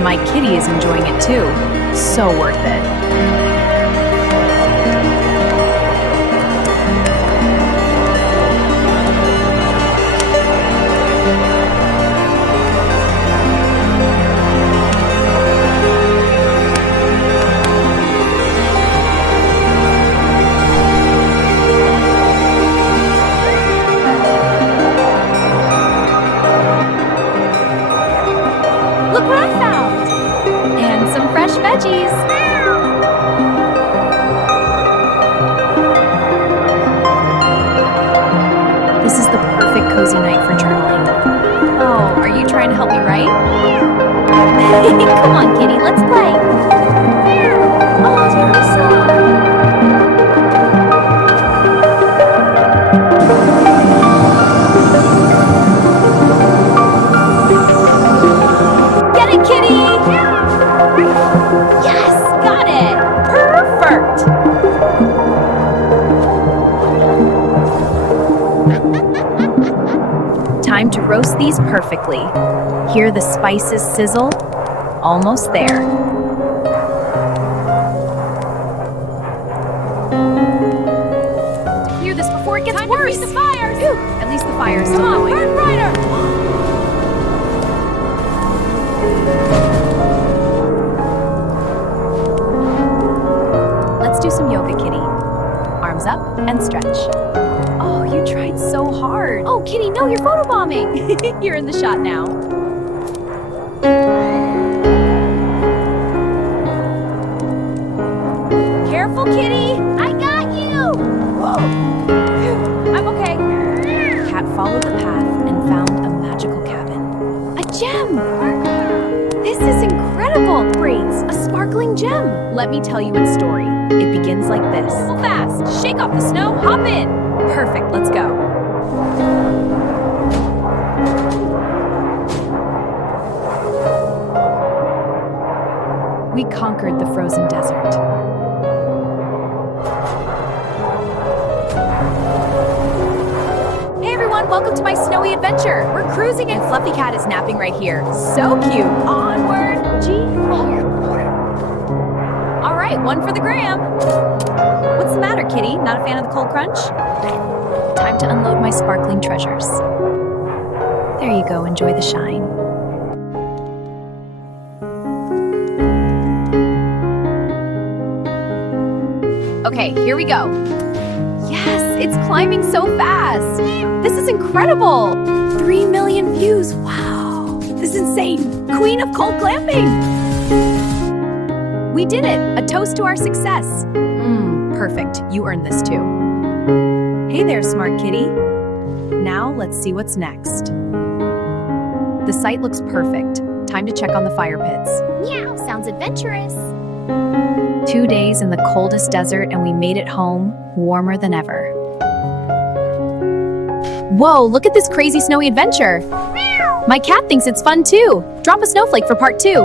And my kitty is enjoying it too. So worth it. Look what I found! And some fresh veggies. This is the perfect cozy night for journaling. Oh, are you trying to help me write? Come on, kitty, let's play. Oh, you're so... Get it, kitty! Yes, got it! Perfect! Time to roast these perfectly. Hear the spices sizzle? Almost there. Clear this before it gets worse! Time to feed the fires! Phew, at least the fire is still Come on, going. burn brighter! Let's do some yoga, kitty. Arms up and stretch. Oh, you tried so hard. Oh, kitty, no, you're photobombing! You're in the shot now. Careful, kitty! I got you! Whoa! I'm okay. Cat followed the path and found a magical cabin. A gem! This is incredible! Braids, a sparkling gem. Let me tell you its story. It begins like this. Go fast! Shake off the snow, hop in! Perfect, let's go. We conquered the frozen desert. Hey everyone, welcome to my snowy adventure! We're cruising and Fluffy Cat is napping right here. So cute. onward! Gee. All right, one for the gram. What's the matter, kitty? Not a fan of the cold crunch? Time to unload my sparkling treasures. There you go, enjoy the shine. Okay, here we go. Yes, it's climbing so fast. This is incredible. 3 million views, wow. This is insane. Queen of cold glamping. We did it! A toast to our success! Perfect. You earned this too. Hey there, smart kitty. Now let's see what's next. The site looks perfect. Time to check on the fire pits. Meow, sounds adventurous. 2 days in the coldest desert and we made it home, warmer than ever. Whoa, look at this crazy snowy adventure! My cat thinks it's fun too! Drop a snowflake for part 2!